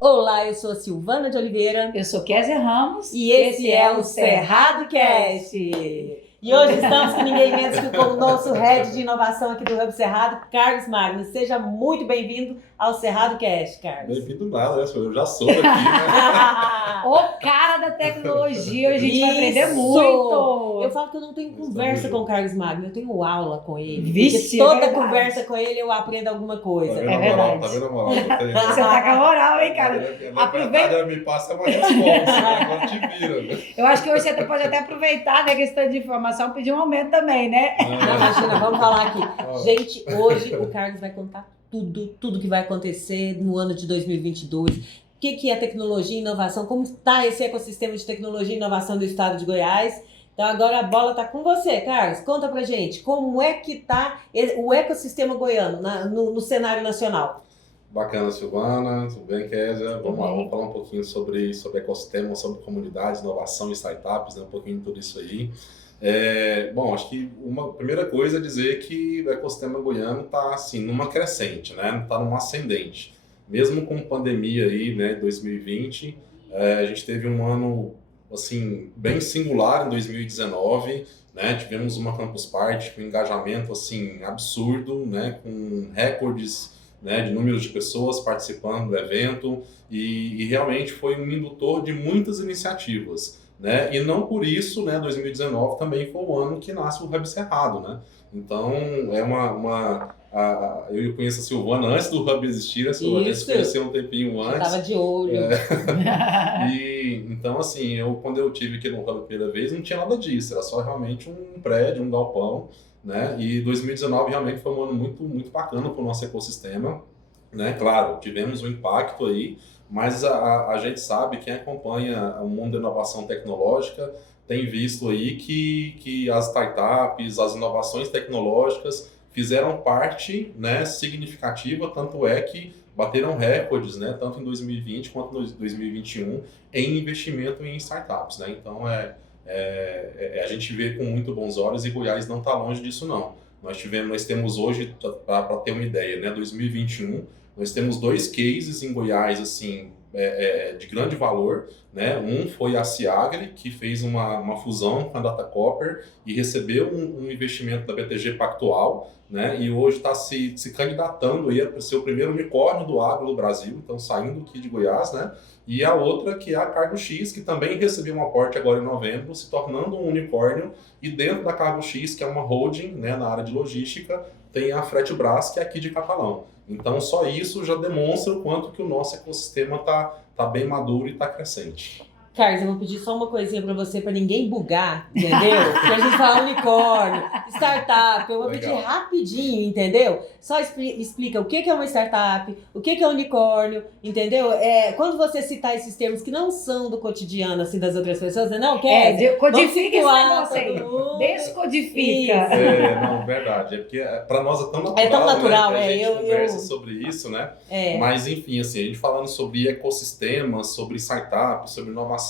Olá, eu sou a Silvana de Oliveira. Eu sou Kézia Ramos. E esse é o Cerrado Cast. E hoje estamos com ninguém menos que com o nosso head de inovação aqui do Hub Cerrado, Carlos Magno. Seja muito bem-vindo ao Cerrado Cast, Carlos. Bem-vindo nada, né? Eu já sou daqui, né? O cara da tecnologia, a gente vai aprender muito. Eu falo que eu não tenho conversa com o Carlos Magno, eu tenho aula com ele. Vixe, porque toda é conversa com ele eu aprendo alguma coisa. Tá vendo É verdade. Tá vendo a moral? Você tá com a moral, hein, cara? Aproveita. Ela me passa uma resposta, agora te vira, né? Eu acho que hoje você pode até aproveitar, né, questão de informação, pedir um aumento também, né? Não, imagina, vamos falar aqui. Gente, hoje o Carlos vai contar tudo que vai acontecer no ano de 2022. O que é tecnologia e inovação? Como está esse ecossistema de tecnologia e inovação do estado de Goiás? Então agora a bola está com você, Carlos. Conta pra gente, como é que está o ecossistema goiano no cenário nacional? Bacana, Silvana. Tudo bem, Kézia? Vamos lá, vamos falar um pouquinho sobre ecossistema, sobre comunidades, inovação e startups, né? Um pouquinho de tudo isso aí. Bom, acho que uma primeira coisa é dizer que o ecossistema goiano está assim, numa crescente, né? Está numa ascendente. Mesmo com pandemia aí, né, 2020, a gente teve um ano assim, bem singular em 2019, né? Tivemos uma Campus Party com engajamento assim, absurdo, né? Com recordes, né, de números de pessoas participando do evento e realmente foi um indutor de muitas iniciativas, né? E não por isso, né, 2019 também foi o ano que nasce o Hub Cerrado, né? Então, eu conheço a Silvana antes do Hub existir, a Silvana se conheceu um tempinho antes. Eu tava de olho. E, então, assim, quando eu tive aqui no Hub a primeira vez, não tinha nada disso, era só realmente um prédio, um galpão, né? E 2019 realmente foi um ano muito, muito bacana para o nosso ecossistema, né? Claro, tivemos um impacto aí, mas a gente sabe, quem acompanha o mundo da inovação tecnológica tem visto aí que as startups, as inovações tecnológicas fizeram parte, né, significativa, tanto é que bateram recordes, né, tanto em 2020 quanto em 2021 em investimento em startups, né? Então a gente vê com muito bons olhos e Goiás não está longe disso não. Nós temos hoje, para ter uma ideia, né, 2021, nós temos 2 cases em Goiás, assim, de grande valor, né? Um foi a Ciagri, que fez uma fusão com a Data Copper e recebeu um investimento da BTG Pactual, né? E hoje está se candidatando para ser o primeiro unicórnio do agro do Brasil, então saindo aqui de Goiás, né? E a outra que é a Cargo X, que também recebeu um aporte agora em novembro, se tornando um unicórnio, e dentro da Cargo X, que é uma holding, né, na área de logística, tem a Fretebras, que é aqui de Catalão. Então, só isso já demonstra o quanto que o nosso ecossistema tá bem maduro e está crescente. Carlos, eu vou pedir só uma coisinha para você, para ninguém bugar, entendeu? Porque a gente fala unicórnio, startup, eu vou pedir rapidinho, entendeu? Só explica o que é uma startup, o que é unicórnio, entendeu? Quando você citar esses termos que não são do cotidiano, assim, das outras pessoas, não quer? Codifica esse negócio aí. Descodifica. Não, verdade. É porque para nós é tão natural. É tão natural, né? A gente conversa sobre isso, né? Mas, enfim, assim, a gente falando sobre ecossistemas, sobre startups, sobre inovação.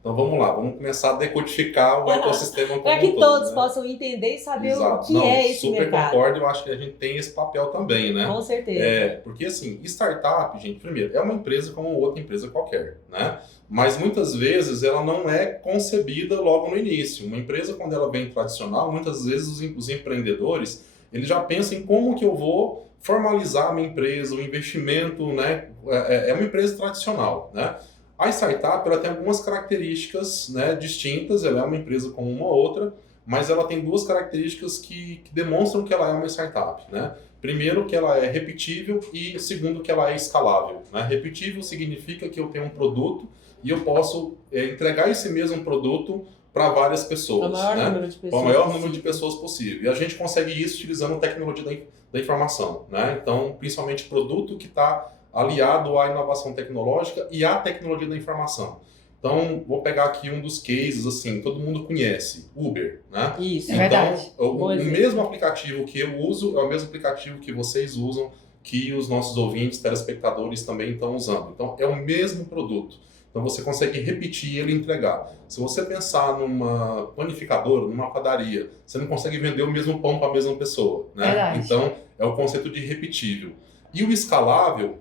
Então vamos lá, vamos começar a decodificar o ecossistema como para que todo, todos né? possam entender e saber Exato. o que é esse super mercado. Concordo, eu acho que a gente tem esse papel também, né? Com certeza. Porque assim, startup, gente, primeiro, é uma empresa como outra empresa qualquer, né? Mas muitas vezes ela não é concebida logo no início. Uma empresa, quando ela vem tradicional, muitas vezes os empreendedores, eles já pensam em como que eu vou formalizar a minha empresa, o investimento, né? É uma empresa tradicional, né? A startup ela tem algumas características, né, distintas, ela é uma empresa como uma outra, mas ela tem 2 características que demonstram que ela é uma startup, né? Primeiro, que ela é repetível e segundo, que ela é escalável, né? Repetível significa que eu tenho um produto e eu posso entregar esse mesmo produto para várias pessoas, Para o maior número de pessoas possível. E a gente consegue isso utilizando a tecnologia da informação, né? Então, principalmente produto que está aliado à inovação tecnológica e à tecnologia da informação. Então, vou pegar aqui um dos cases, assim, todo mundo conhece, Uber, né? Isso, então, verdade. O mesmo aplicativo que eu uso é o mesmo aplicativo que vocês usam, que os nossos ouvintes, telespectadores também estão usando. Então, é o mesmo produto. Então você consegue repetir ele e entregar. Se você pensar numa panificadora, numa padaria, você não consegue vender o mesmo pão para a mesma pessoa, né? Verdade. Então é o conceito de repetível. E o escalável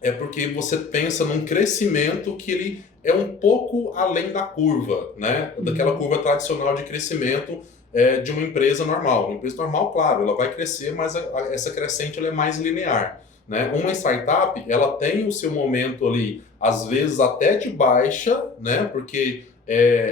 é porque você pensa num crescimento que ele é um pouco além da curva, né? Daquela curva tradicional de crescimento de uma empresa normal. Uma empresa normal, claro, ela vai crescer, mas essa crescente ela é mais linear, né? Uma startup, ela tem o seu momento ali, às vezes até de baixa, né? Porque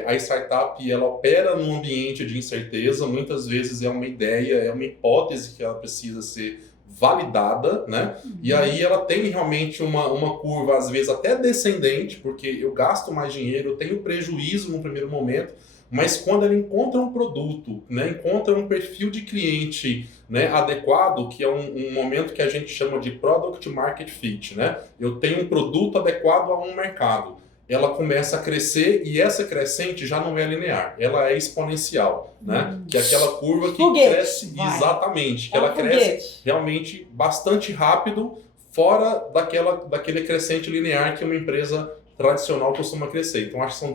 a startup ela opera num ambiente de incerteza, muitas vezes é uma ideia, é uma hipótese que ela precisa ser validada, né? E aí ela tem realmente uma curva, às vezes até descendente, porque eu gasto mais dinheiro, eu tenho prejuízo no primeiro momento, mas quando ela encontra um produto, né, encontra um perfil de cliente, né, adequado, que é um momento que a gente chama de Product Market Fit, né? Eu tenho um produto adequado a um mercado. Ela começa a crescer e essa crescente já não é linear, ela é exponencial, né? Que é aquela curva que Foguete, cresce, vai. exatamente, que É um ela cresce foguete. realmente bastante rápido, fora daquele crescente linear que uma empresa tradicional costuma crescer. Então acho que são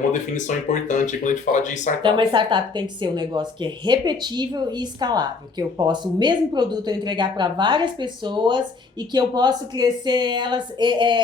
uma definição importante quando a gente fala de startup. Então, uma startup tem que ser um negócio que é repetível e escalável, que eu posso, o mesmo produto eu entregar para várias pessoas e que eu posso crescer elas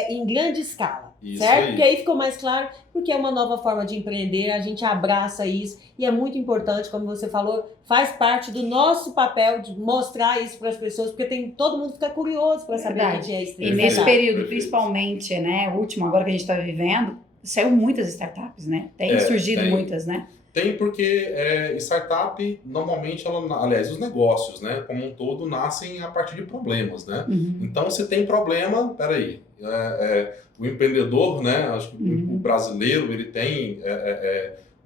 em grande escala, Isso certo? aí. Porque aí ficou mais claro, porque é uma nova forma de empreender, a gente abraça isso e é muito importante, como você falou, faz parte do nosso papel de mostrar isso para as pessoas, porque todo mundo fica curioso para saber o que é isso. E nesse Perfeito, período, perfeito. principalmente, né, o último agora que a gente está vivendo, saiu muitas startups, né? Tem surgido tem. muitas, né? Tem porque startup, normalmente, aliás, os negócios, né, como um todo, nascem a partir de problemas, né? Então, se tem problema, peraí, o empreendedor, né, acho que o brasileiro, ele tem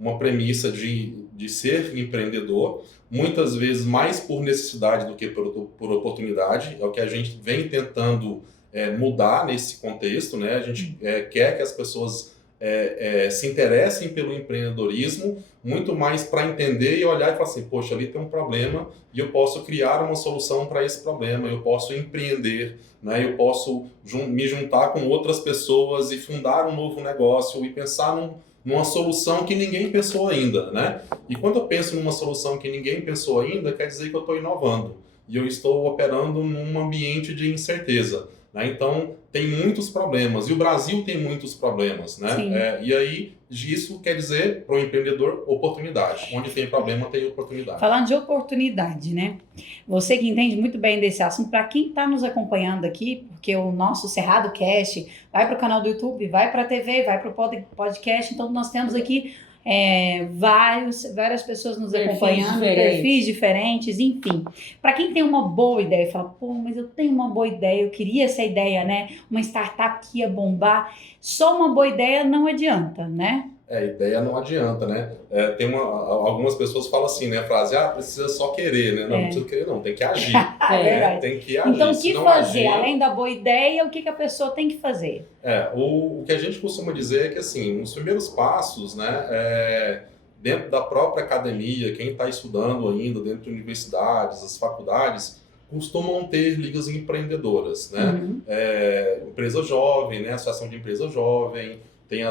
uma premissa de ser empreendedor, muitas vezes mais por necessidade do que por oportunidade, é o que a gente vem tentando mudar nesse contexto, né? A gente quer que as pessoas se interessem pelo empreendedorismo, muito mais para entender e olhar e falar assim, poxa, ali tem um problema e eu posso criar uma solução para esse problema, eu posso empreender, né? Eu posso me juntar com outras pessoas e fundar um novo negócio e pensar numa solução que ninguém pensou ainda, né? E quando eu penso numa solução que ninguém pensou ainda, quer dizer que eu estou inovando e eu estou operando num ambiente de incerteza. Então, tem muitos problemas, e o Brasil tem muitos problemas, né? E aí, isso quer dizer, para o empreendedor, oportunidade. Onde tem problema, tem oportunidade. Falando de oportunidade, né? Você que entende muito bem desse assunto, para quem está nos acompanhando aqui, porque o nosso Cerrado Cast vai para o canal do YouTube, vai para a TV, vai para o podcast, então nós temos aqui várias pessoas nos acompanhando, perfis diferentes, enfim. Para quem tem uma boa ideia, fala, pô, mas eu tenho uma boa ideia, eu queria essa ideia, né? Uma startup que ia bombar. Só uma boa ideia não adianta, né? Ideia não adianta, né? Algumas pessoas falam assim, né? A frase, precisa só querer, né? Não precisa querer, não, tem que agir. Verdade. Tem que agir. Então, o que fazer? Agir, além da boa ideia, o que a pessoa tem que fazer? O que a gente costuma dizer é que, assim, os primeiros passos, né? Dentro da própria academia, quem está estudando ainda, dentro de universidades, as faculdades, costumam ter ligas empreendedoras, né? Empresa jovem, né? Associação de empresa jovem, tem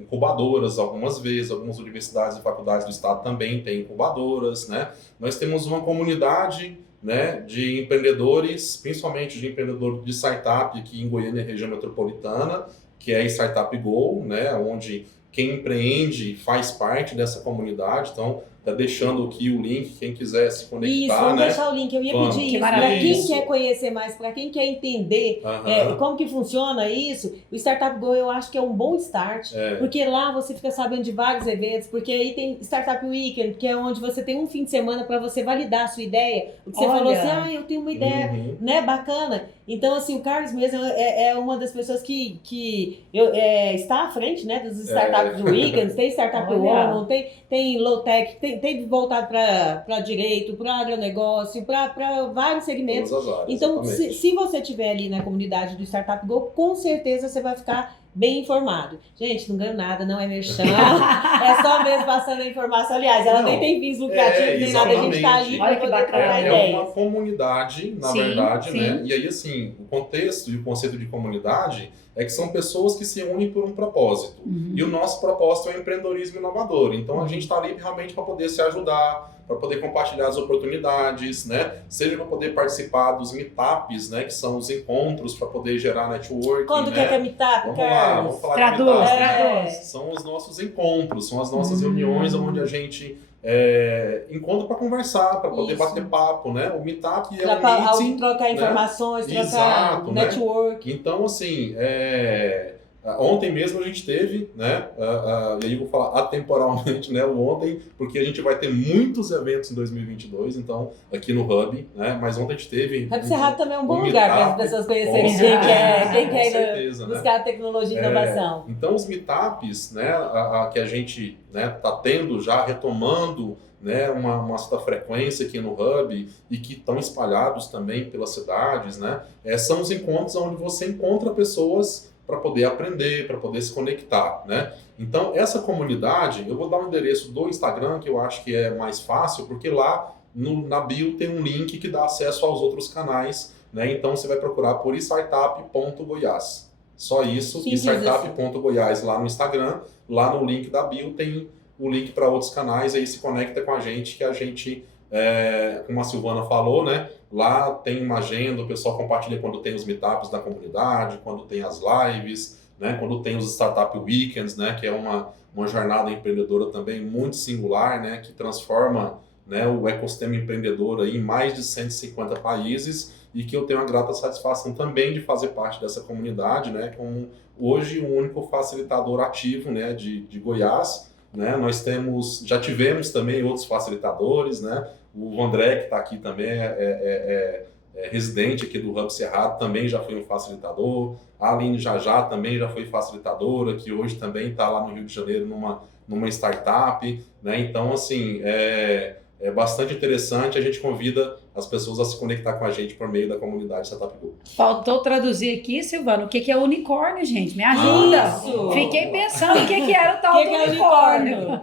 incubadoras algumas vezes, algumas universidades e faculdades do estado também têm incubadoras, né? Nós temos uma comunidade, né, de empreendedores, principalmente de empreendedor de startup aqui em Goiânia, região metropolitana, que é a Startup Go, né, onde quem empreende faz parte dessa comunidade. Então, tá deixando aqui o link, quem quiser se conectar, isso, vamos né? deixar o link. Eu ia pedir isso. Para quem quer conhecer mais, para quem quer entender como que funciona isso, o Startup Go eu acho que é um bom start, porque lá você fica sabendo de vários eventos, porque aí tem Startup Weekend, que é onde você tem um fim de semana para você validar a sua ideia. O que você falou assim, eu tenho uma ideia, né, bacana. Então, assim, o Carlos mesmo é uma das pessoas que está à frente, né, dos Startup Weekends, tem Startup One, tem Low Tech, tem voltado para direito, para agronegócio, para vários segmentos. Então, se você estiver ali na comunidade do Startup Go, com certeza você vai ficar bem informado. Gente, não ganho nada, não é merchan. É só mesmo passando a informação. Aliás, ela nem tem fins lucrativos, nem nada. A gente está ali para poder trocar ideias. É uma comunidade, na verdade, né? E aí, assim, o contexto e o conceito de comunidade é que são pessoas que se unem por um propósito. E o nosso propósito é o empreendedorismo inovador. Então a gente está ali realmente para poder se ajudar, para poder compartilhar as oportunidades, né? Seja para poder participar dos meetups, né? Que são os encontros para poder gerar networking. Quando né? que é meetup, Vamos Carlos? lá, vamos falar Traduz, de meetup. traduz. São os nossos encontros, são as nossas reuniões onde a gente encontra para conversar, para poder Isso. bater papo, né? O meetup é um Para meeting, trocar informações, trocar Exato, né? network. Então, assim, ontem mesmo a gente teve, né? E aí eu vou falar atemporalmente, né? O ontem, porque a gente vai ter muitos eventos em 2022, então, aqui no Hub, né? Mas ontem a gente teve... Hub Cerrado também é um bom um lugar para as meetup, pessoas conhecerem com quem com quer ir certeza, né? buscar tecnologia e inovação. Então, os meetups, né? Que a gente tá tendo já, retomando, né, uma certa frequência aqui no Hub e que estão espalhados também pelas cidades, né? São os encontros onde você encontra pessoas para poder aprender, para poder se conectar, né? Então, essa comunidade, eu vou dar o endereço do Instagram, que eu acho que é mais fácil, porque lá na bio tem um link que dá acesso aos outros canais, né? Então, você vai procurar por startup.goiás. Só isso, startup.goiás lá no Instagram, lá no link da bio tem o link para outros canais, aí se conecta com a gente, que a gente, como a Silvana falou, né? Lá tem uma agenda, o pessoal compartilha quando tem os meetups da comunidade, quando tem as lives, né? Quando tem os Startup Weekends, né? Que é uma jornada empreendedora também muito singular, né? Que transforma, né, o ecossistema empreendedor aí em mais de 150 países e que eu tenho a grata satisfação também de fazer parte dessa comunidade, né? Como hoje o único facilitador ativo, né, de Goiás, né? Nós já tivemos também outros facilitadores, né? O André, que está aqui também, é residente aqui do Hub Cerrado, também já foi um facilitador. A Aline Jajá também já foi facilitadora, que hoje também está lá no Rio de Janeiro numa startup, né? Então, assim, é bastante interessante. A gente convida as pessoas a se conectar com a gente por meio da comunidade Startup Go. Faltou traduzir aqui, Silvano, o que é unicórnio, gente? Me ajuda. Isso. Fiquei pensando o que era o tal do unicórnio.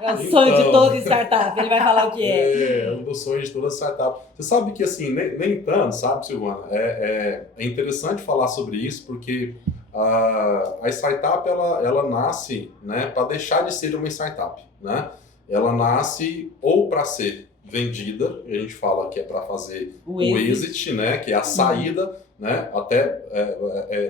É o sonho de todo startup. Ele vai falar o que é. É um dos sonhos de toda startup. Você sabe que, assim, nem tanto, sabe, Silvana? É interessante falar sobre isso, porque a startup, ela nasce, né, para deixar de ser uma startup, né? Ela nasce ou para ser vendida, a gente fala que é para fazer o exit, né, que é a saída, né? Até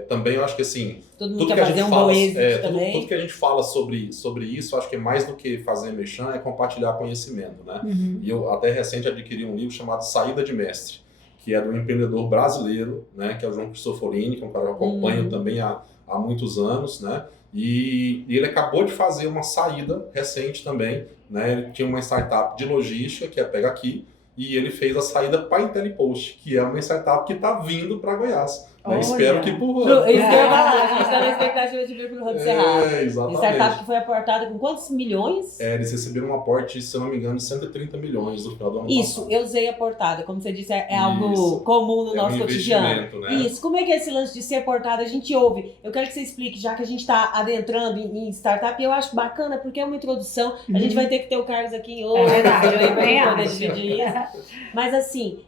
também eu acho que assim, tudo que a gente fala, tudo que a gente fala sobre isso, acho que é mais do que fazer merchan, é compartilhar conhecimento, né? E eu até recente adquiri um livro chamado Saída de Mestre, que é do empreendedor brasileiro, né, que é o João Cristoforini, que é um cara que eu acompanho também há muitos anos, né? E ele acabou de fazer uma saída recente também, né? Ele tinha uma startup de logística, que é Pega Aqui, e ele fez a saída para a IntelliPost, que é uma startup que está vindo para Goiás. Né? Espero que por Isso que eu ia falar, a gente está na expectativa de vir para o Hub Cerrado. Exatamente. Startup que foi aportada com quantos milhões? Eles receberam um aporte, se eu não me engano, de 130 milhões no final do ano Isso, passado. eu usei aportada. Como você disse, é algo comum no nosso cotidiano. Né? Isso, como é que é esse lance de ser aportada? A gente ouve. Eu quero que você explique, já que a gente está adentrando em startup, e eu acho bacana, porque é uma introdução. A gente vai ter que ter o Carlos aqui em outro. É verdade, eu também acho. dividir isso. Mas assim,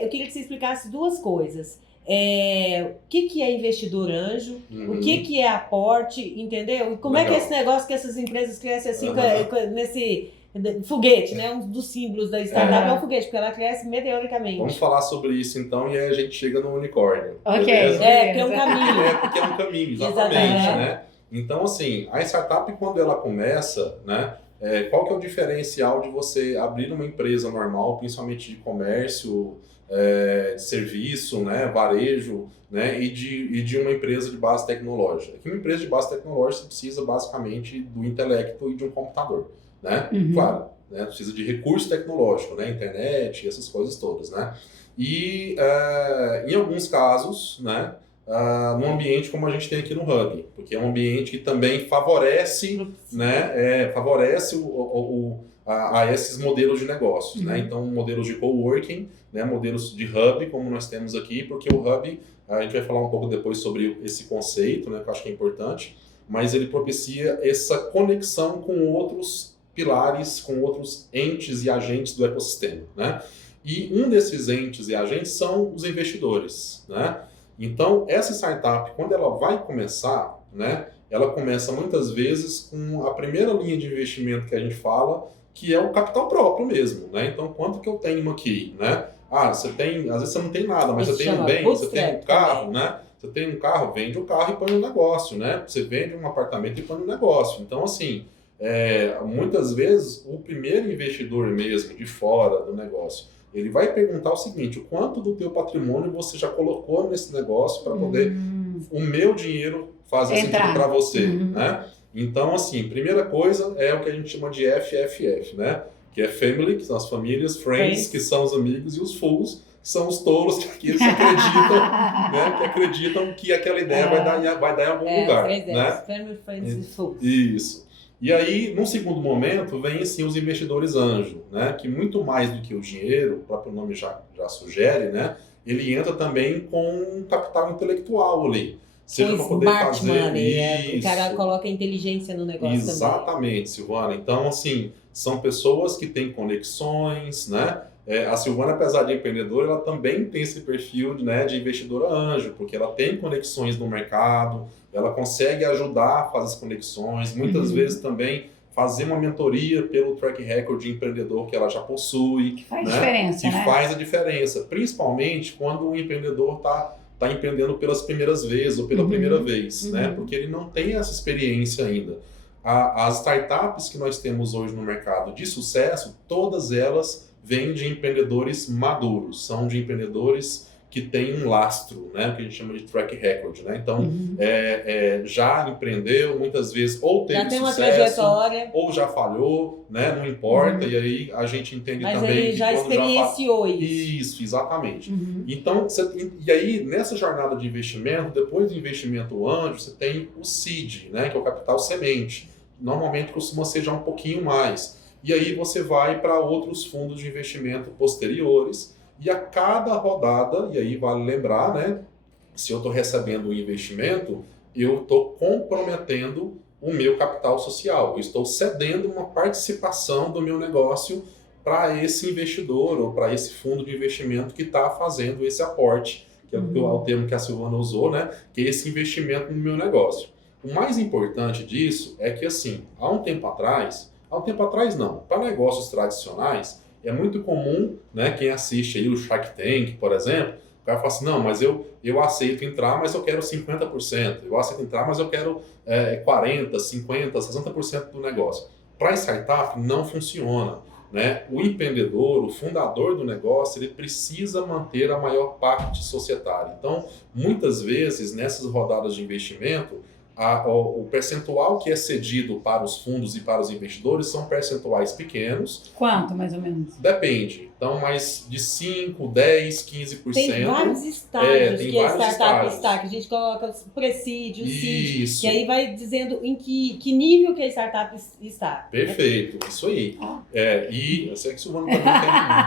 eu queria que você explicasse duas coisas. O que é investidor anjo, o que é aporte, entendeu? E como é que é esse negócio que essas empresas crescem assim, nesse foguete, né? Um dos símbolos da startup é o foguete, porque ela cresce meteoricamente. Vamos falar sobre isso então e aí a gente chega no unicórnio. Ok. Beleza? Porque é um caminho. Porque é um caminho, exatamente, né? Então, assim, a startup, quando ela começa, né? Qual que é o diferencial de você abrir uma empresa normal, principalmente de comércio, de serviço, né, varejo, né, e de uma empresa de base tecnológica? Aqui, uma empresa de base tecnológica, você precisa basicamente do intelecto e de um computador, né? Claro, né, precisa de recurso tecnológico, né, internet, essas coisas todas, né? E em alguns casos, né, num ambiente como a gente tem aqui no Hub, porque é um ambiente que também favorece, né, a esses modelos de negócios, né? Então, modelos de coworking, né, modelos de hub, como nós temos aqui, porque o hub, a gente vai falar um pouco depois sobre esse conceito, né, que eu acho que é importante, mas ele propicia essa conexão com outros pilares, com outros entes e agentes do ecossistema, né? E um desses entes e agentes são os investidores, né? Então, essa startup, quando ela vai começar, né, ela começa muitas vezes com a primeira linha de investimento que a gente fala, que é o capital próprio mesmo, né? Então, quanto que eu tenho aqui, né? Você tem, às vezes você não tem nada, mas você tem um bem, você tem um carro, né? Você tem um carro, vende o carro e põe no negócio, né? Você vende um apartamento e põe no negócio. Então, assim, muitas vezes o primeiro investidor mesmo de fora do negócio, ele vai perguntar o seguinte: o quanto do teu patrimônio você já colocou nesse negócio para poder o meu dinheiro fazer sentido para você, né? Então, assim, primeira coisa é o que a gente chama de FFF, né? Que é Family, que são as famílias, Friends, que são os amigos, e os Fools, que são os tolos, que eles acreditam, né? Que acreditam que aquela ideia vai dar em algum lugar, né? Family, Friends e Fools. Isso. E aí, num segundo momento, vem assim os investidores anjo, né? Que muito mais do que o dinheiro, o próprio nome já sugere, né? Ele entra também com um capital intelectual ali. Seja para poder fazer money, o cara coloca inteligência no negócio. Exatamente, Silvana. Então, assim, são pessoas que têm conexões, né? A Silvana, apesar de empreendedora, ela também tem esse perfil, né, de investidora anjo, porque ela tem conexões no mercado, ela consegue ajudar a fazer as conexões, muitas vezes também fazer uma mentoria pelo track record de empreendedor que ela já possui. Que faz diferença, né? Que faz a diferença, principalmente quando o empreendedor está empreendendo pelas primeiras vezes ou pela primeira vez, né? Porque ele não tem essa experiência ainda. As startups que nós temos hoje no mercado de sucesso, todas elas vêm de empreendedores maduros, são de empreendedores que têm um lastro, né? O que a gente chama de track record, né? Então, já empreendeu, muitas vezes, ou teve sucesso, uma trajetória, ou já falhou, né? Não importa, e aí a gente entende também ele que já quando experienciou isso. Isso, exatamente. Então, e aí, nessa jornada de investimento, depois do investimento anjo, você tem o seed, né? Que é o capital semente. Normalmente costuma ser já um pouquinho mais. E aí você vai para outros fundos de investimento posteriores, e a cada rodada, e aí vale lembrar, né? Se eu estou recebendo um investimento, eu estou comprometendo o meu capital social. Eu estou cedendo uma participação do meu negócio para esse investidor ou para esse fundo de investimento que está fazendo esse aporte, que é o termo que a Silvana usou, né? Que é esse investimento no meu negócio. O mais importante disso é que, assim, há um tempo atrás não, para negócios tradicionais, é muito comum, né, quem assiste aí o Shark Tank, por exemplo, o cara fala assim: não, mas eu aceito entrar, mas eu quero 50%, eu aceito entrar, mas eu quero 40%, 50%, 60% do negócio. Para startup não funciona, né? O empreendedor, o fundador do negócio, ele precisa manter a maior parte societária. Então, muitas vezes, nessas rodadas de investimento, o percentual que é cedido para os fundos e para os investidores são percentuais pequenos. Quanto, mais ou menos? Depende. Então, mais de 5, 10, 15%. Tem vários estágios que a startup está, que a gente coloca presídio, CID, que aí vai dizendo em que nível que a startup está. Perfeito, né? Isso aí. E eu sei que o Silvana também tem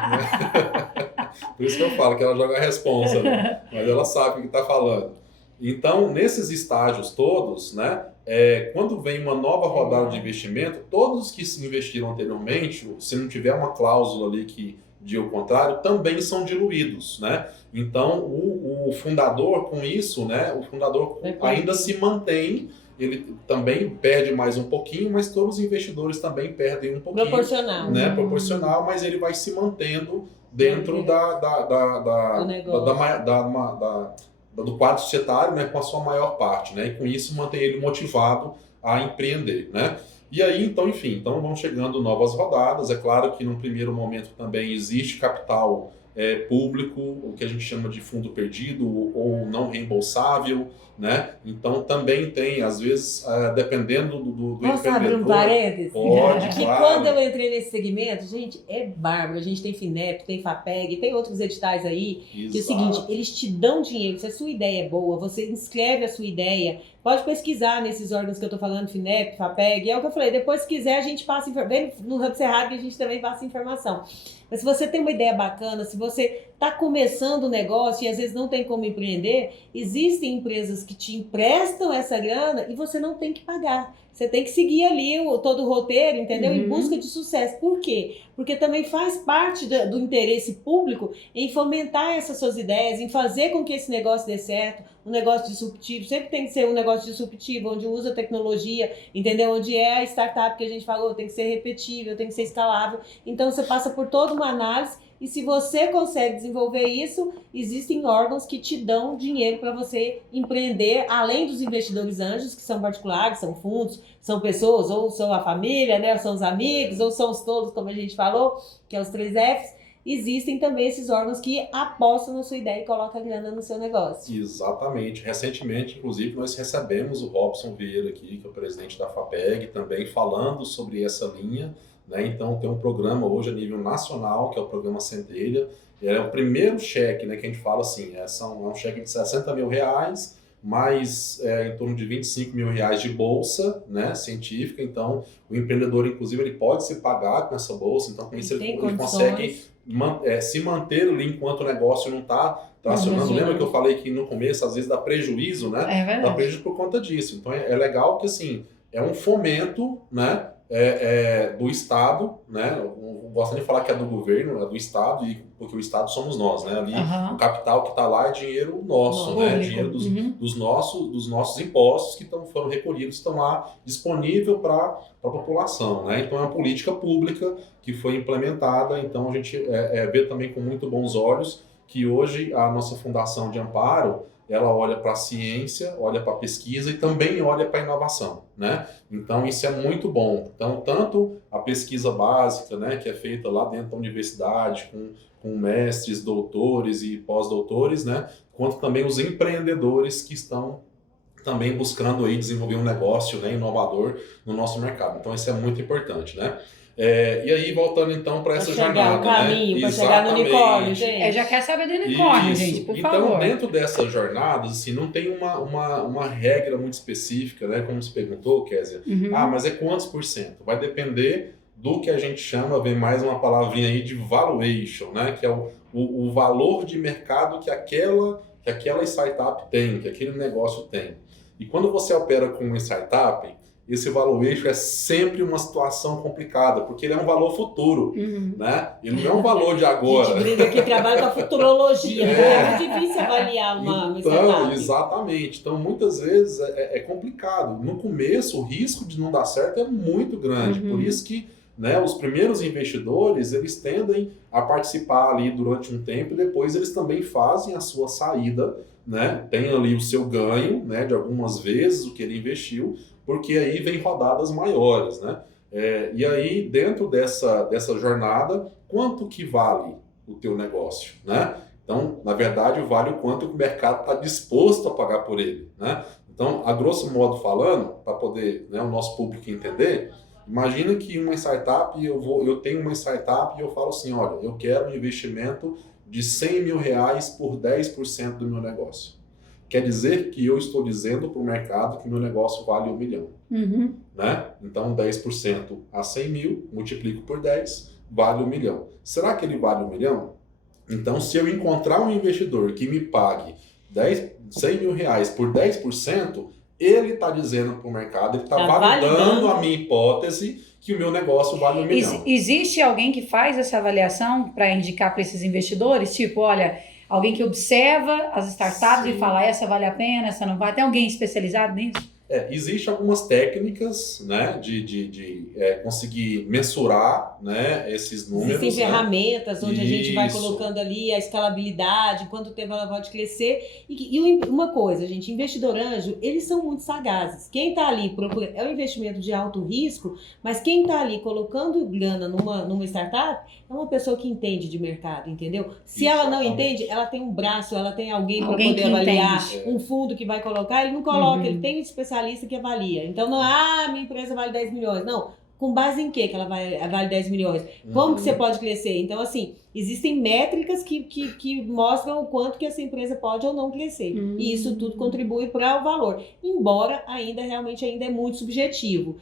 muito, né? Por isso que eu falo que ela joga a responsa, né? Mas ela sabe o que está falando. Então, nesses estágios todos, né, quando vem uma nova rodada de investimento, todos que se investiram anteriormente, se não tiver uma cláusula ali que diga o contrário, também são diluídos, né? Então, o fundador, com isso, né, o fundador ainda se mantém, ele também perde mais um pouquinho, mas todos os investidores também perdem um pouquinho. Proporcional. Né? Proporcional, mas ele vai se mantendo dentro do quadro societário, né, com a sua maior parte, né, e com isso mantém ele motivado a empreender, né. E aí, então, enfim, então vão chegando novas rodadas. É claro que num primeiro momento também existe capital público, o que a gente chama de fundo perdido ou não reembolsável, né? Então também tem, às vezes, dependendo do Posso abrir um parênteses? Pode, que claro. Quando eu entrei nesse segmento, gente, é bárbaro. A gente tem FINEP, tem FAPEG, tem outros editais aí. Exato. Que é o seguinte, eles te dão dinheiro. Se a sua ideia é boa, você inscreve a sua ideia. Pode pesquisar nesses órgãos que eu estou falando, FINEP, FAPEG. É o que eu falei, depois se quiser a gente passa informação. Vem no Hub Cerrado que a gente também passa informação. Mas se você tem uma ideia bacana, se você está começando o negócio e às vezes não tem como empreender, existem empresas que te emprestam essa grana e você não tem que pagar. Você tem que seguir ali todo o roteiro, entendeu? Em busca de sucesso. Por quê? Porque também faz parte do interesse público em fomentar essas suas ideias, em fazer com que esse negócio dê certo, um negócio disruptivo. Sempre tem que ser um negócio disruptivo, onde usa tecnologia, entendeu? Onde é a startup que a gente falou, tem que ser repetível, tem que ser escalável. Então você passa por toda uma análise. E se você consegue desenvolver isso, existem órgãos que te dão dinheiro para você empreender, além dos investidores anjos, que são particulares, são fundos, são pessoas, ou são a família, né, ou são os amigos, ou são os todos, como a gente falou, que é os 3 Fs. Existem também esses órgãos que apostam na sua ideia e colocam a grana no seu negócio. Exatamente. Recentemente, inclusive, nós recebemos o Robson Vieira aqui, que é o presidente da FAPEG, também falando sobre essa linha. Né? Então, tem um programa hoje a nível nacional, que é o programa Centelha. É o primeiro cheque, né, que a gente fala assim, é um cheque de R$60 mil, mais em torno de R$25 mil de bolsa, né, científica. Então, o empreendedor, inclusive, ele pode se pagar com essa bolsa. Então, com isso, ele consegue se manter ali enquanto o negócio não está tracionando. Lembra que eu falei que no começo, às vezes, dá prejuízo, né? É verdade. Dá prejuízo por conta disso. Então, é legal que, assim, é um fomento, né? Do Estado, né? Eu gosto de falar que é do governo, é do Estado, porque o Estado somos nós, né? Ali, o capital que está lá é dinheiro nosso, né? Dinheiro dos nossos impostos que foram recolhidos, estão lá disponível para a população, né? Então é uma política pública que foi implementada, então a gente vê também com muito bons olhos que hoje a nossa Fundação de Amparo, ela olha para a ciência, olha para a pesquisa e também olha para a inovação, né? Então, isso é muito bom. Então, tanto a pesquisa básica, né, que é feita lá dentro da universidade, com mestres, doutores e pós-doutores, né, quanto também os empreendedores que estão também buscando aí desenvolver um negócio, né, inovador no nosso mercado. Então, isso é muito importante, né? E aí, voltando então para essa jornada. O caminho, para chegar no unicórnio, gente. Já quer saber do unicórnio, gente, por favor. Então, dentro dessas jornadas, assim, não tem uma regra muito específica, né? Como você perguntou, Kézia. Mas é quantos por cento? Vai depender do que a gente chama, vem mais uma palavrinha aí de valuation, né? Que é o valor de mercado que aquela startup tem, que aquele negócio tem. E quando você opera com uma startup, esse valuation é sempre uma situação complicada, porque ele é um valor futuro, né? Ele não é um valor de agora. A gente brinca que trabalha com a futurologia, é muito difícil avaliar uma startup. Exatamente. Então, muitas vezes é complicado. No começo, o risco de não dar certo é muito grande, por isso que, né, os primeiros investidores, eles tendem a participar ali durante um tempo e depois eles também fazem a sua saída, né? Tem ali o seu ganho, né, de algumas vezes o que ele investiu, porque aí vem rodadas maiores, né? E aí, dentro dessa jornada, quanto que vale o teu negócio, né? Então, na verdade, vale o quanto que o mercado está disposto a pagar por ele, né? Então, a grosso modo falando, para poder, né, o nosso público entender, imagina que uma startup, eu tenho uma startup e eu falo assim, olha, eu quero um investimento de R$100 mil por 10% do meu negócio. Quer dizer que eu estou dizendo para o mercado que meu negócio vale 1 milhão. Né? Então, 10% a 100 mil, multiplico por 10, vale 1 milhão. Será que ele vale 1 milhão? Então, se eu encontrar um investidor que me pague 100 mil reais por 10%, ele está dizendo para o mercado, ele está validando a minha hipótese que o meu negócio vale 1 milhão. Existe alguém que faz essa avaliação para indicar para esses investidores? Tipo, olha, alguém que observa as startups e fala, essa vale a pena, essa não vale? Tem alguém especializado nisso? Existem algumas técnicas, né, de conseguir mensurar, né, esses números. Existem ferramentas onde a gente vai Isso. colocando ali a escalabilidade, quanto tempo ela pode crescer. E uma coisa, gente, investidor anjo, eles são muito sagazes. Quem está ali procurando, é um investimento de alto risco, mas quem está ali colocando grana numa startup é uma pessoa que entende de mercado, entendeu? Se ela não entende, ela tem um braço, ela tem alguém para poder avaliar, um fundo que vai colocar, ele não coloca, ele tem um especialista que avalia. Então, não, minha empresa vale 10 milhões. Não, com base em que ela vale 10 milhões? Como que você pode crescer? Então, assim, existem métricas que mostram o quanto que essa empresa pode ou não crescer. E isso tudo contribui para o valor. Embora realmente ainda é muito subjetivo.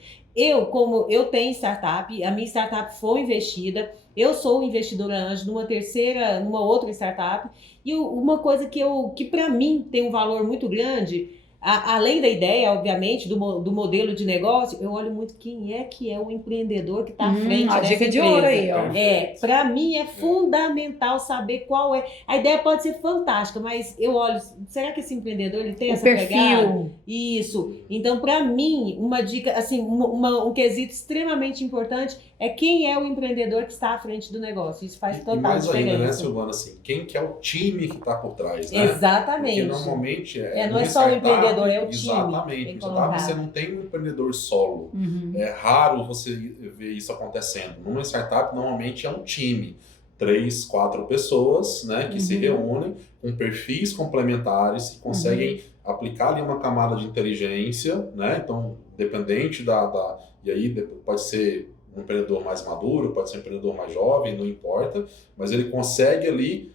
Como eu tenho startup, a minha startup foi investida, eu sou investidora anjo numa outra startup, e uma coisa que para mim tem um valor muito grande, além da ideia, obviamente, do modelo de negócio, eu olho muito quem é que é o empreendedor que está à frente dessa dica de empresa. ouro aí, ó. Para mim é fundamental saber qual é. A ideia pode ser fantástica, mas eu olho, será que esse empreendedor ele tem essa pegada? Isso. Então, para mim, uma dica, assim, um quesito extremamente importante é quem é o empreendedor que está à frente do negócio. Isso faz total mais diferença. Ainda, né, Silvana, assim, quem que é o time que está por trás, né? Exatamente. Porque normalmente não é só o empreendedor, é o time. Exatamente. Você não tem um empreendedor solo. É raro você ver isso acontecendo. Numa startup, normalmente é um time. 3, 4 pessoas, né, que se reúnem com perfis complementares e conseguem aplicar ali uma camada de inteligência, né? Então, dependente e aí pode ser um empreendedor mais maduro, pode ser um empreendedor mais jovem, não importa, mas ele consegue ali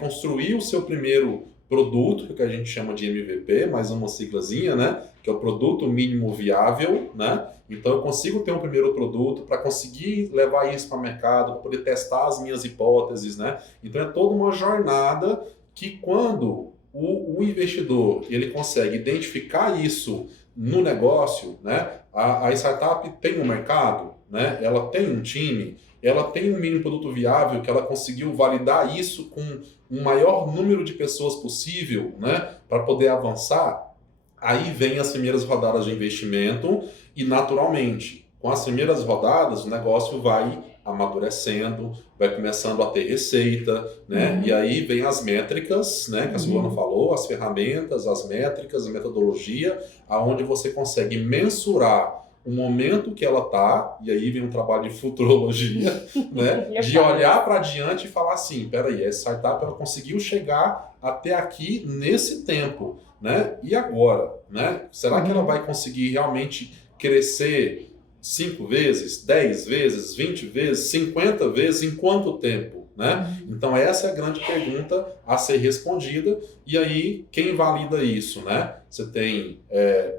construir o seu primeiro produto, que a gente chama de MVP, mais uma siglazinha, né? Que é o produto mínimo viável, né? Então eu consigo ter um primeiro produto para conseguir levar isso para o mercado, para poder testar as minhas hipóteses, né? Então é toda uma jornada que quando o investidor ele consegue identificar isso no negócio, né? A startup tem um mercado, né? Ela tem um time, ela tem um mínimo produto viável que ela conseguiu validar isso com um maior número de pessoas possível, né? Para poder avançar. Aí vem as primeiras rodadas de investimento e, naturalmente, com as primeiras rodadas, o negócio vai amadurecendo, vai começando a ter receita, né? E aí vem as métricas, né? Que a Silvana falou, as ferramentas, as métricas, a metodologia, aonde você consegue mensurar o momento que ela está, e aí vem um trabalho de futurologia, né? De olhar para diante e falar assim, peraí, essa startup ela conseguiu chegar até aqui nesse tempo, né? E agora, né? Será que ela vai conseguir realmente crescer 5 vezes, 10 vezes, 20 vezes, 50 vezes, em quanto tempo, né? Então essa é a grande pergunta a ser respondida, e aí quem valida isso, né? Você tem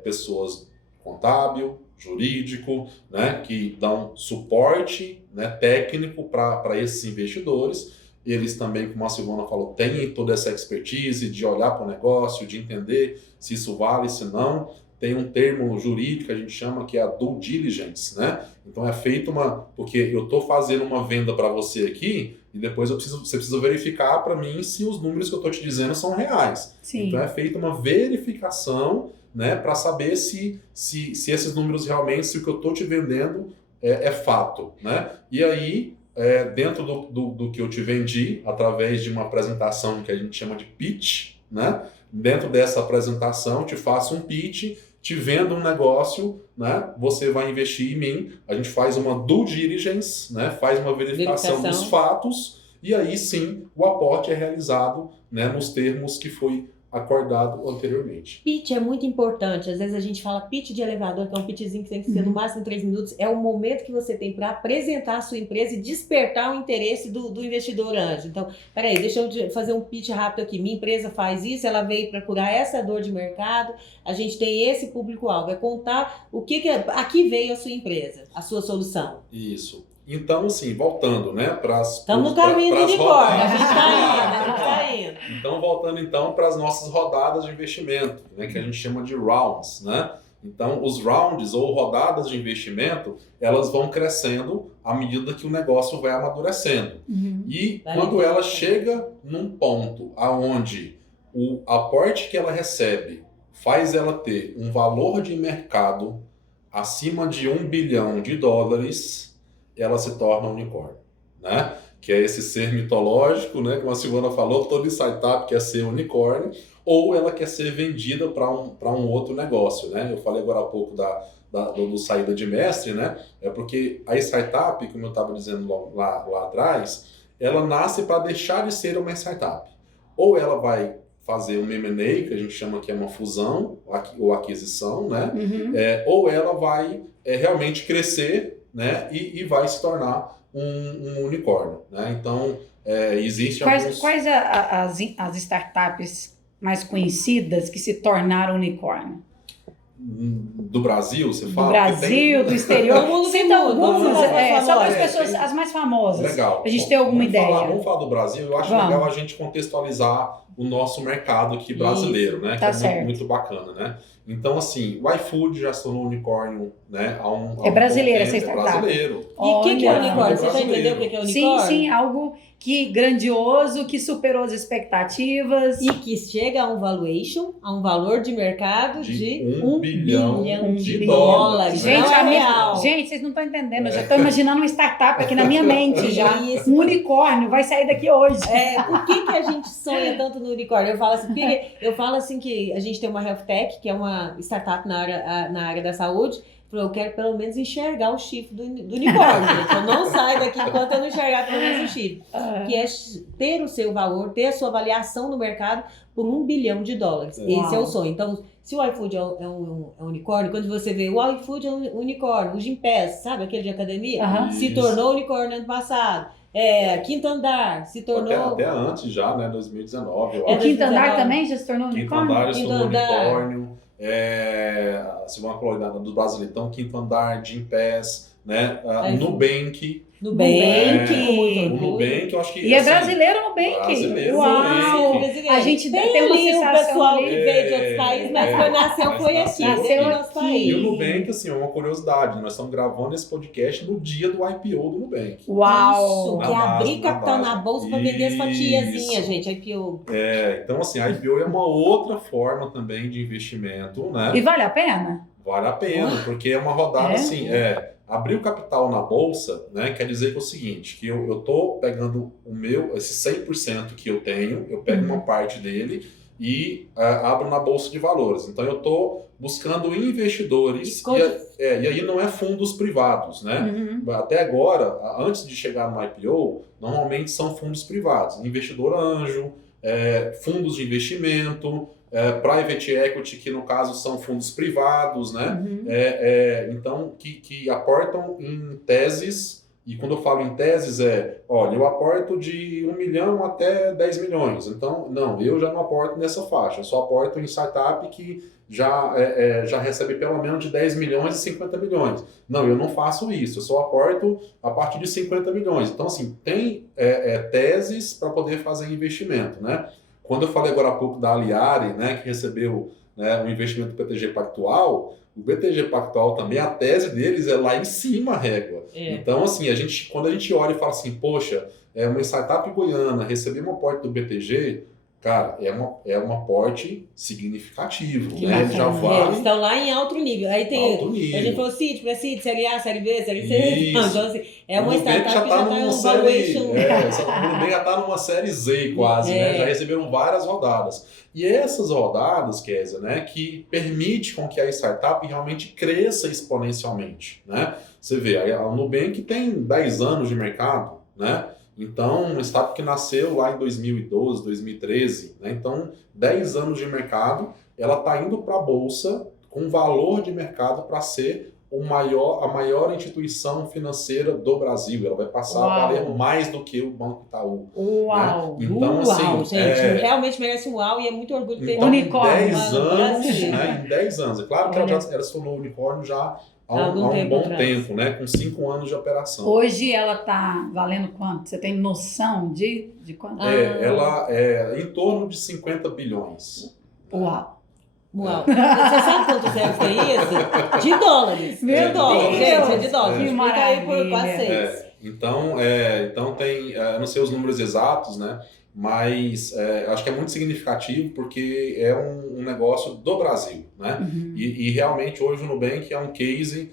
pessoas contábil, jurídico, né, que dão suporte, né, técnico para esses investidores. Eles também, como a Silvana falou, têm toda essa expertise de olhar para o negócio, de entender se isso vale, se não. Tem um termo jurídico que a gente chama que é a due diligence, né? Então é feito porque eu estou fazendo uma venda para você aqui e depois você precisa verificar para mim se os números que eu estou te dizendo são reais. Sim. Então é feita uma verificação, né, para saber se esses números realmente, se o que eu estou te vendendo é fato, né? E aí, dentro do que eu te vendi, através de uma apresentação que a gente chama de pitch, né? Dentro dessa apresentação, te faço um pitch, te vendo um negócio, né? Você vai investir em mim, a gente faz uma due diligence, né? Faz uma verificação dos fatos, e aí sim o aporte é realizado, né, nos termos que foi acordado anteriormente. Pitch é muito importante. Às vezes a gente fala pitch de elevador, que é um pitchzinho que tem que ser no máximo 3 minutos. É o momento que você tem para apresentar a sua empresa e despertar o interesse do investidor anjo. Então, peraí, deixa eu fazer um pitch rápido aqui. Minha empresa faz isso, ela veio para curar essa dor de mercado, a gente tem esse público-alvo. É contar o que aqui veio a sua empresa, a sua solução. Isso. Então, assim, voltando, né, estamos no caminho do unicórnio, a gente está indo. Então, voltando então para as nossas rodadas de investimento, né, que a gente chama de rounds, né? Então, os rounds ou rodadas de investimento, elas vão crescendo à medida que o negócio vai amadurecendo. E quando ela chega num ponto aonde o aporte que ela recebe faz ela ter um valor de mercado acima de $1 bilhão, ela se torna um unicórnio, né? Que é esse ser mitológico, né? Como a Silvana falou, toda startup quer ser unicórnio, ou ela quer ser vendida para um outro negócio, né? Eu falei agora há pouco do saída de mestre, né? É porque a startup, como eu estava dizendo lá atrás, ela nasce para deixar de ser uma startup. Ou ela vai fazer uma M&A, que a gente chama que é uma fusão ou aquisição, né? Uhum. Ou ela vai realmente crescer, né? E vai se tornar um unicórnio, né? Então, existe Quais as startups mais conhecidas que se tornaram unicórnio? Do Brasil, você fala? Do Brasil, do exterior. Cita algumas, só para as pessoas, as mais famosas. Legal. A gente tem alguma ideia. Vamos falar do Brasil. Eu acho legal a gente contextualizar o nosso mercado aqui brasileiro, né? Tá que é muito bacana, né? Então, assim, o iFood já se tornou unicórnio, né? É brasileiro essa startup. É brasileiro. E o que é unicórnio? Você já entendeu o que é unicórnio? Sim, algo que grandioso, que superou as expectativas. E que chega a um valuation, a um valor de mercado de 1 bilhão de dólares. Gente, vocês não estão entendendo. Eu já estou imaginando uma startup aqui na minha mente já. Isso. Um unicórnio vai sair daqui hoje. Por que a gente sonha tanto no unicórnio? Eu falo assim que a gente tem uma Health Tech, que é uma startup na área da saúde. Eu quero pelo menos enxergar o chifre do unicórnio. Gente. Eu não saio daqui enquanto eu não enxergar pelo menos o chifre. Que é ter o seu valor, ter a sua avaliação no mercado por $1 bilhão. Uau. Esse é o sonho. Então, se o iFood é um unicórnio, quando você vê o iFood é um unicórnio, o Gympass, sabe aquele de academia? Se tornou unicórnio ano passado. Quinto Andar se tornou... Até antes já, né? 2019. O Quinto Andar também já se tornou unicórnio? Quinto Andar já se tornou unicórnio. Se vamos falar do brasileiro, então, Quinto Andar, Gympass, né? Nubank. O Nubank, eu acho que... E é brasileiro o Nubank? Brasileiro. Uau! A gente tem uma sensação o pessoal ali. que veio de outros países, mas foi aqui. Nasceu no nosso país. E o Nubank, assim, é uma curiosidade. Nós estamos gravando esse podcast no dia do IPO do Nubank. Uau! Isso, que é abrir capital na bolsa para vender as fatiazinhas, gente. IPO. Então, assim, a IPO é uma outra forma também de investimento, né? E vale a pena? Vale a pena, porque é uma rodada assim, abrir o capital na bolsa, né, quer dizer que é o seguinte, que eu tô pegando esse 100% que eu tenho, eu pego uma parte dele e abro na bolsa de valores. Então eu tô buscando investidores, e aí não é fundos privados, né? Até agora, antes de chegar no IPO, normalmente são fundos privados, investidor anjo, fundos de investimento, private equity, que no caso são fundos privados, né? Então, que aportam em teses, e quando eu falo em teses olha, eu aporto de 1 milhão até 10 milhões. Então, não, eu já não aporto nessa faixa, eu só aporto em startup que já recebe pelo menos de 10 milhões e 50 milhões. Não, eu não faço isso, eu só aporto a partir de 50 milhões. Então, assim, tem teses para poder fazer investimento, né? Quando eu falei agora há pouco da Aliare, né, que recebeu um investimento do BTG Pactual, o BTG Pactual também, a tese deles é lá em cima a régua. Então, assim, quando a gente olha e fala assim, poxa, uma startup goiana receber um aporte do BTG, cara, é um aporte significativo, né? Ele já vale... Eles estão lá em alto nível. Aí tem... Alto nível. A gente falou CID, pré-CID, Série A, Série B, Série C. Isso. Então, assim, uma startup que já está está em um valuation. valuation. O Nubank já está numa série Z quase, né? Já receberam várias rodadas. E essas rodadas, Kézia, né, que permite com que a startup realmente cresça exponencialmente, né? Você vê, a Nubank tem 10 anos de mercado, né? Então, uma startup que nasceu lá em 2012, 2013, né? Então, 10 anos de mercado, ela está indo para a Bolsa com valor de mercado para ser a maior instituição financeira do Brasil. Ela vai passar a valer mais do que o Banco Itaú. Uau! Né? Então, assim, gente, realmente merece um uau e é muito orgulho de ter unicórnio. Em 10 anos, né? Em 10 anos. É claro que ela se tornou unicórnio já há um bom tempo, né? Com 5 anos de operação. Hoje ela está valendo quanto? Você tem noção de quanto? Ela é em torno de 50 bilhões. Uau! Uau! Você sabe quantos zeros tem isso? De dólares. Meu Deus! Gente, é de dólares. Que Fica aí por quase 6. Então tem, eu não sei os números exatos, né? Mas acho que é muito significativo porque é um negócio do Brasil, né? E realmente hoje o Nubank é um case,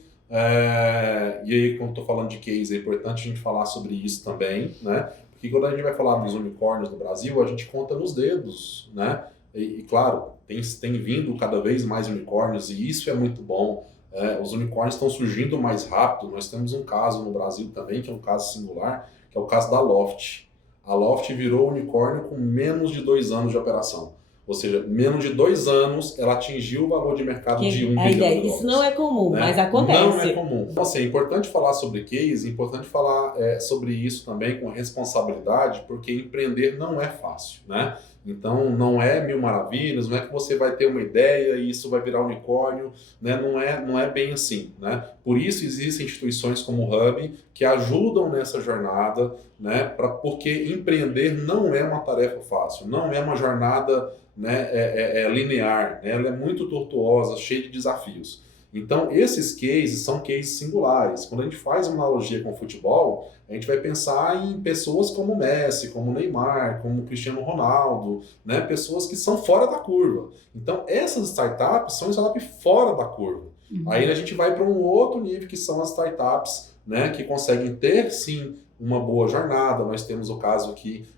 e aí quando estou falando de case é importante a gente falar sobre isso também, né? Porque quando a gente vai falar dos unicórnios do Brasil, a gente conta nos dedos, né? E claro, tem vindo cada vez mais unicórnios e isso é muito bom. Os unicórnios estão surgindo mais rápido. Nós temos um caso no Brasil também, que é um caso singular, que é o caso da Loft. A Loft virou unicórnio com menos de 2 anos de operação. Ou seja, menos de 2 anos, ela atingiu o valor de mercado de $1 bilhão. Isso não é comum, né? mas acontece. Não é comum. Então, assim, é importante falar sobre case, é importante falar sobre isso também com responsabilidade, porque empreender não é fácil, né? Então, não é mil maravilhas, não é que você vai ter uma ideia e isso vai virar unicórnio, né? Não é bem assim, né? Por isso existem instituições como o Hub que ajudam nessa jornada, né? Porque empreender não é uma tarefa fácil, não é uma jornada, né, linear, né? Ela é muito tortuosa, cheia de desafios. Então, esses cases são cases singulares. Quando a gente faz uma analogia com o futebol, a gente vai pensar em pessoas como Messi, como Neymar, como Cristiano Ronaldo, né? Pessoas que são fora da curva. Então, essas startups são startups fora da curva. Aí a gente vai para um outro nível, que são as startups, né, que conseguem ter, sim, uma boa jornada. Nós temos o caso aqui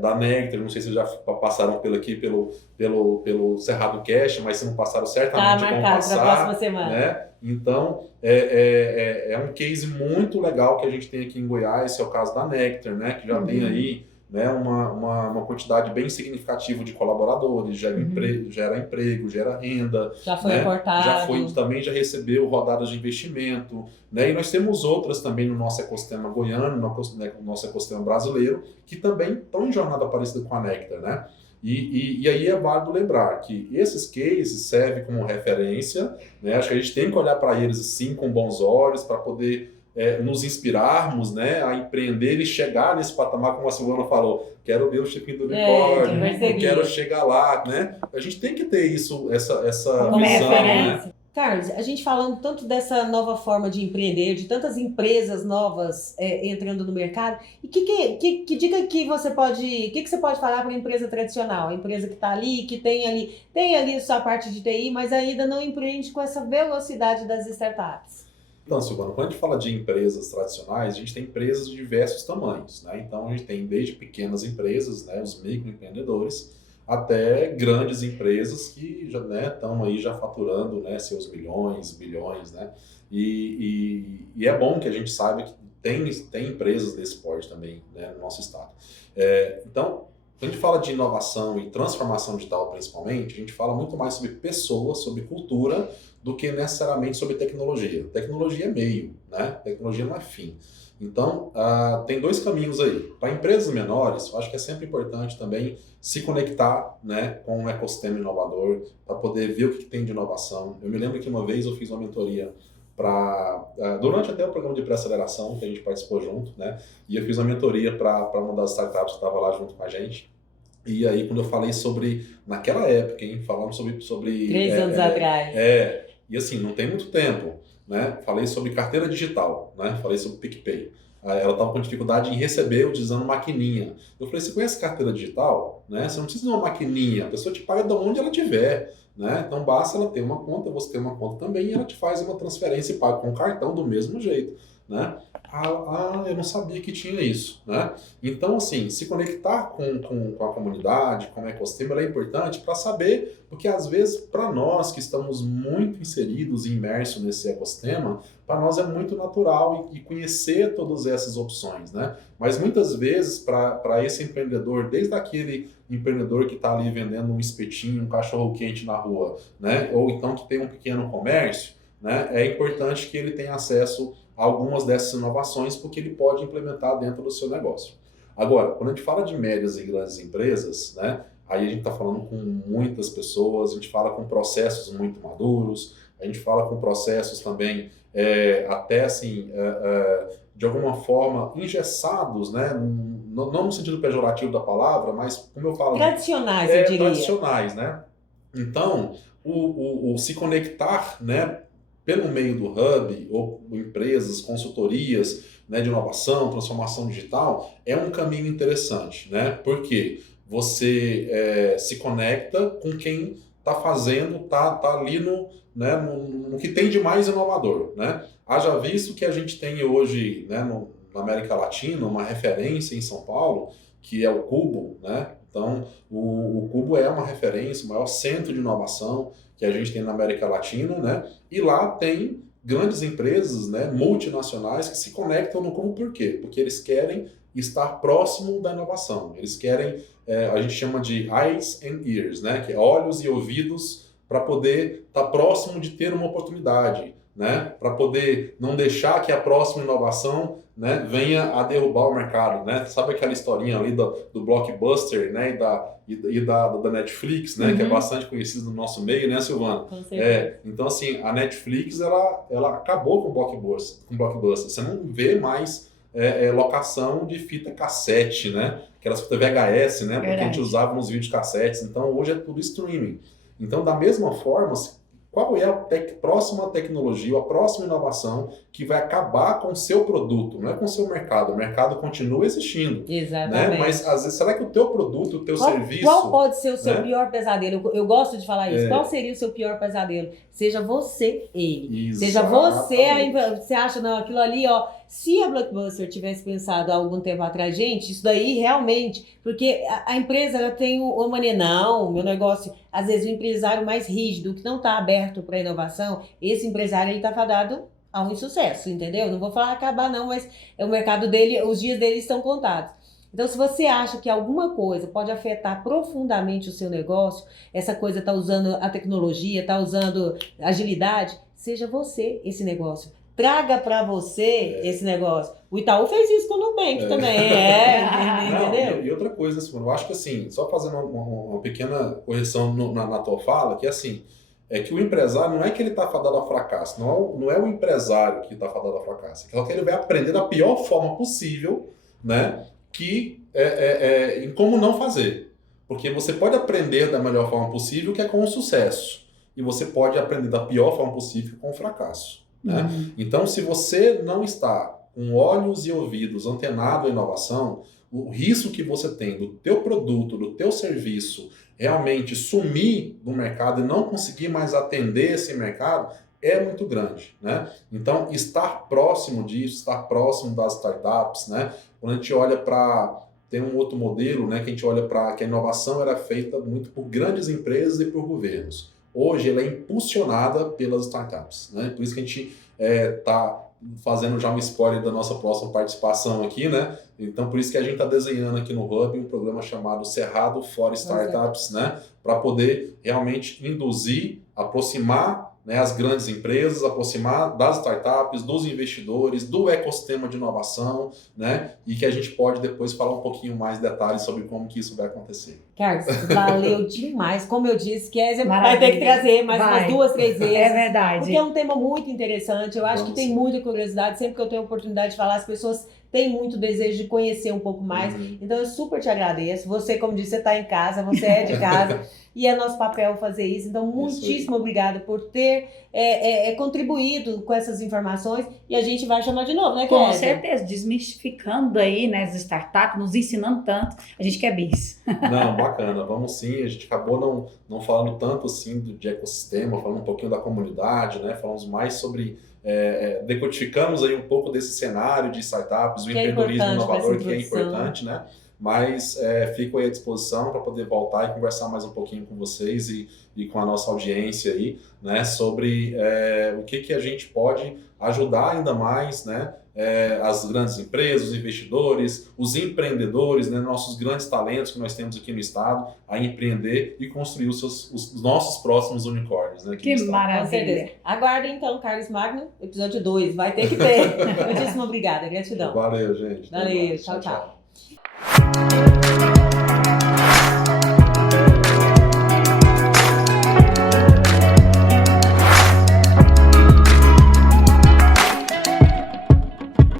da Nectar, não sei se já passaram pelo Cerrado Cash, mas se não passaram, certamente vão passar. Para a próxima semana. Né? Então, é um case muito legal que a gente tem aqui em Goiás. Esse é o caso da Nectar, né, que já tem aí, né, uma quantidade bem significativa de colaboradores, gera emprego, gera renda. Já foi reportado. Também já recebeu rodadas de investimento, né? E nós temos outras também no nosso ecossistema goiano, no nosso ecossistema brasileiro, que também estão em jornada parecida com a Nectar, né? E aí é válido lembrar que esses cases servem como referência, né? Acho que a gente tem que olhar para eles sim com bons olhos, para poder nos inspirarmos, né, a empreender e chegar nesse patamar, como a Silvana falou, quero ver o chipinho do unicórnio, quero chegar lá, né? A gente tem que ter essa visão, né? Carlos, a gente falando tanto dessa nova forma de empreender, de tantas empresas novas entrando no mercado, e que dica que você pode, que você pode falar para a empresa tradicional, a empresa que está ali, que tem ali sua parte de TI, mas ainda não empreende com essa velocidade das startups? Então, Silvana, quando a gente fala de empresas tradicionais, a gente tem empresas de diversos tamanhos, né? Então, a gente tem desde pequenas empresas, né, os microempreendedores, até grandes empresas que já estão aí já faturando, né, seus milhões, bilhões, né? E é bom que a gente saiba que tem empresas desse porte também, né, no nosso estado. Então, quando a gente fala de inovação e transformação digital principalmente, a gente fala muito mais sobre pessoas, sobre cultura, do que necessariamente sobre tecnologia. Tecnologia é meio, né? Tecnologia não é fim. Então, tem 2 caminhos aí. Para empresas menores, eu acho que é sempre importante também se conectar, né, com um ecossistema inovador, para poder ver o que tem de inovação. Eu me lembro que uma vez eu fiz uma mentoria durante até o programa de pré-aceleração, que a gente participou junto, né? E eu fiz uma mentoria para uma das startups que estava lá junto com a gente. E aí, quando eu falei sobre, naquela época, falando sobre 3 anos atrás. E assim, não tem muito tempo, né? Falei sobre carteira digital, né? Falei sobre PicPay. Ela estava com dificuldade em receber utilizando maquininha. Eu falei, você conhece carteira digital? Né? Você não precisa de uma maquininha, a pessoa te paga de onde ela estiver. Né? Então basta ela ter uma conta, você ter uma conta também, e ela te faz uma transferência e paga com cartão do mesmo jeito. Né? Eu não sabia que tinha isso. Né? Então, assim, se conectar com a comunidade, com o ecossistema, é importante para saber, porque às vezes, para nós que estamos muito inseridos e imersos nesse ecossistema, para nós é muito natural e conhecer todas essas opções. Né? Mas muitas vezes, para esse empreendedor, desde aquele empreendedor que está ali vendendo um espetinho, um cachorro-quente na rua, né? Ou então que tem um pequeno comércio, né? É importante que ele tenha acesso a algumas dessas inovações, porque ele pode implementar dentro do seu negócio. Agora, quando a gente fala de médias e grandes empresas, né? Aí a gente está falando com muitas pessoas, a gente fala com processos muito maduros, a gente fala com processos também até assim, de alguma forma engessados, né? Não no sentido pejorativo da palavra, mas como eu falo... Tradicionais, eu diria. Tradicionais, né? Então, o se conectar, né, pelo meio do Hub, ou empresas, consultorias, né, de inovação, transformação digital, é um caminho interessante, né? Porque você se conecta com quem está fazendo, tá ali no que tem de mais inovador, né? Haja visto que a gente tem hoje, né, na América Latina, uma referência em São Paulo, que é o Cubo, né? Então, o Cubo é uma referência, o maior centro de inovação que a gente tem na América Latina, né? E lá tem grandes empresas, né, multinacionais que se conectam no Cubo. Por quê? Porque eles querem estar próximo da inovação, eles querem a gente chama de eyes and ears, né? Que é olhos e ouvidos para poder estar próximo de ter uma oportunidade, né? Para poder não deixar que a próxima inovação, né, venha a derrubar o mercado, né? Sabe aquela historinha ali do Blockbuster, né, e da Netflix, né, que é bastante conhecida no nosso meio, né, Silvana? Com certeza. Então, assim, a Netflix, ela acabou com o Blockbuster. Você não vê mais locação de fita cassete, né? Aquelas fitas VHS, né? Porque a gente usava nos videocassetes. Então, hoje é tudo streaming. Então, da mesma forma, qual é a próxima tecnologia, a próxima inovação que vai acabar com o seu produto, não é com o seu mercado. O mercado continua existindo. Exatamente. Né? Mas, às vezes, será que o teu produto, o teu serviço... Qual pode ser o seu, né, pior pesadelo? Eu gosto de falar isso. Qual seria o seu pior pesadelo? Seja você ele. Exatamente. Seja você, você acha, não, aquilo ali, ó... Se a Blockbuster tivesse pensado há algum tempo atrás, gente, isso daí realmente... Porque a empresa, ela tem uma mania, não, meu negócio... Às vezes, o empresário mais rígido, que não está aberto para inovação, esse empresário, ele está fadado a um insucesso, entendeu? Não vou falar acabar não, mas o mercado dele, os dias dele estão contados. Então, se você acha que alguma coisa pode afetar profundamente o seu negócio, essa coisa está usando a tecnologia, está usando agilidade, seja você esse negócio. Traga para você esse negócio. O Itaú fez isso com o Nubank também. Entendeu? E outra coisa, Simone, eu acho que assim, só fazendo uma pequena correção na tua fala, que assim, é que o empresário não é que ele está fadado ao fracasso, não é o empresário que está fadado ao fracasso, é que ele vai aprender da pior forma possível, né, em como não fazer. Porque você pode aprender da melhor forma possível, que é com o sucesso, e você pode aprender da pior forma possível, com o fracasso. Né? Então, se você não está com olhos e ouvidos antenado à inovação, o risco que você tem do teu produto, do teu serviço realmente sumir do mercado e não conseguir mais atender esse mercado é muito grande, né? Então, estar próximo disso, estar próximo das startups, né? Quando a gente olha para... Tem um outro modelo, né, que a gente olha para que a inovação era feita muito por grandes empresas e por governos. Hoje ela é impulsionada pelas startups, né? Por isso que a gente está fazendo já um spoiler da nossa próxima participação aqui, né? Então por isso que a gente está desenhando aqui no Hub um programa chamado Cerrado for Startups, né? Para poder realmente induzir, aproximar, né, as grandes empresas, aproximar das startups, dos investidores, do ecossistema de inovação, né? E que a gente pode depois falar um pouquinho mais detalhes sobre como que isso vai acontecer. Carlos, valeu demais. Como eu disse, Kézia vai ter que trazer mais umas 2, 3 vezes. É verdade. Porque é um tema muito interessante. Eu acho que tem muita curiosidade. Sempre que eu tenho a oportunidade de falar, as pessoas têm muito desejo de conhecer um pouco mais. Então, eu super te agradeço. Você, como disse, você está em casa, você é de casa. E é nosso papel fazer isso. Então, muitíssimo obrigada por ter contribuído com essas informações. E a gente vai chamar de novo, né, Kézia? Com certeza. Desmistificando aí, né, as startups, nos ensinando tanto. A gente quer bis. Não, bacana. Vamos sim. A gente acabou não falando tanto assim de ecossistema, falando um pouquinho da comunidade, né? Falamos mais sobre... decodificamos aí um pouco desse cenário de startups, o empreendedorismo inovador, que é importante, né? Mas fico aí à disposição para poder voltar e conversar mais um pouquinho com vocês e com a nossa audiência aí, né? Sobre o que a gente pode ajudar ainda mais, né? As grandes empresas, os investidores, os empreendedores, né? Nossos grandes talentos que nós temos aqui no estado a empreender e construir os nossos próximos unicórnios, né? Que maravilha! Aguardem então, Carlos Magno, episódio 2, vai ter que ter. Muitíssimo obrigada, gratidão. Valeu, gente. Valeu, tchau.